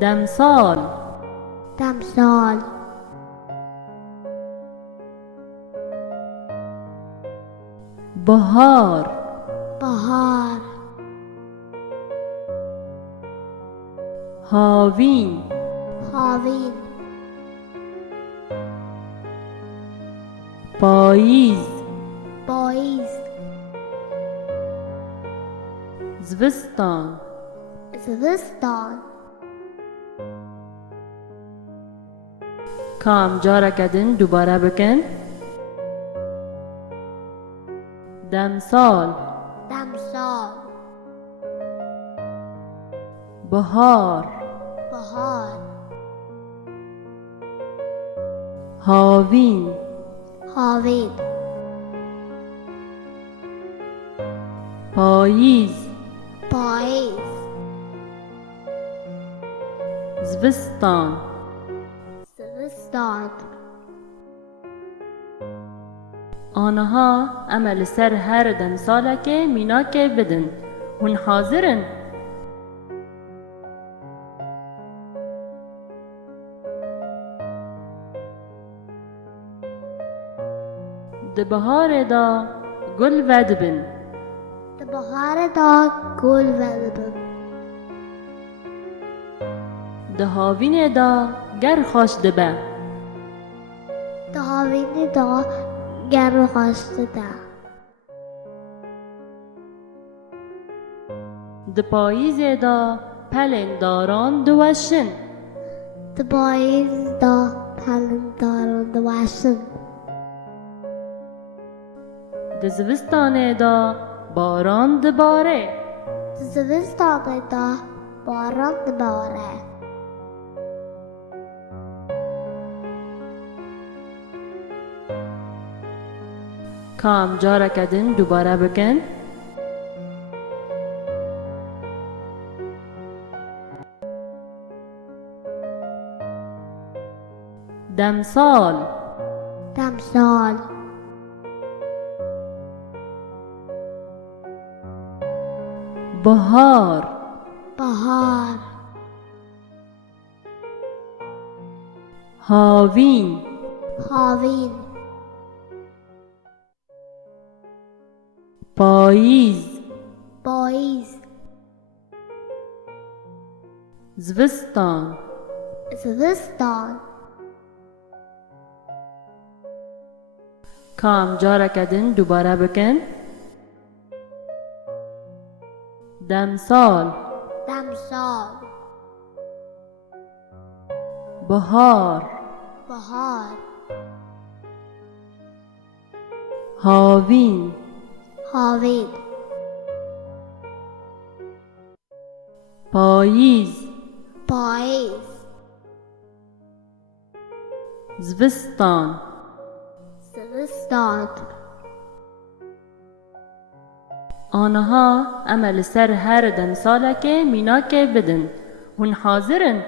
دمسال دمسال بهار بهار هاوین هاوین پاییز پاییز زوستان زمستان کام جارکدن دوباره بکن دمسال دمسال بهار بهار هاوین هاوین پاییز پاییز زوستان زمستان آنها عمل سر هر دمساله که مینا که بدن هون حاضرن ده بهار دا گل ودبن د بهار دا گل ولبن ده هاوین دا گر خوش دبه د هاوین دا گرم خواسته ده ده پاییز دا پلنداران دوشن د پاییز دا پلنداران دوشن ده زوستان دا باران دباره د زمستان دا باران باره کام جارکدن دوباره بکن دمسال دمسال بهار بهار هاوین هاوین پاییز پاییز زوستان زمستان کام جارکدن دوباره بکن دمسال دمسال بهار بهار هاوین هاوین پاییز پاییز زوستان زمستان آنها عمل سر هر دمساله که مینا که بدن هون حاضرن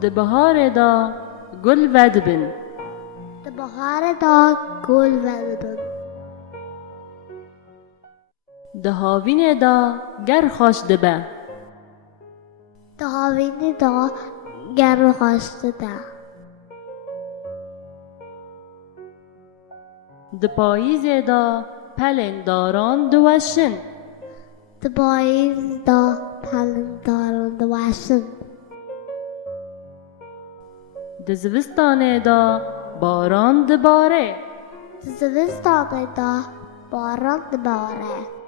ده بهار دا گل ودبن د بهار دا گل ولبن ده هاوین دا گر خوش دبه د هاوین دا گرم خواسته ده ده پاییز دا پلنداران دوشن د پاییز دا پلنداران دوشن ده زوستان دا باران دباره د زمستان دا باران باره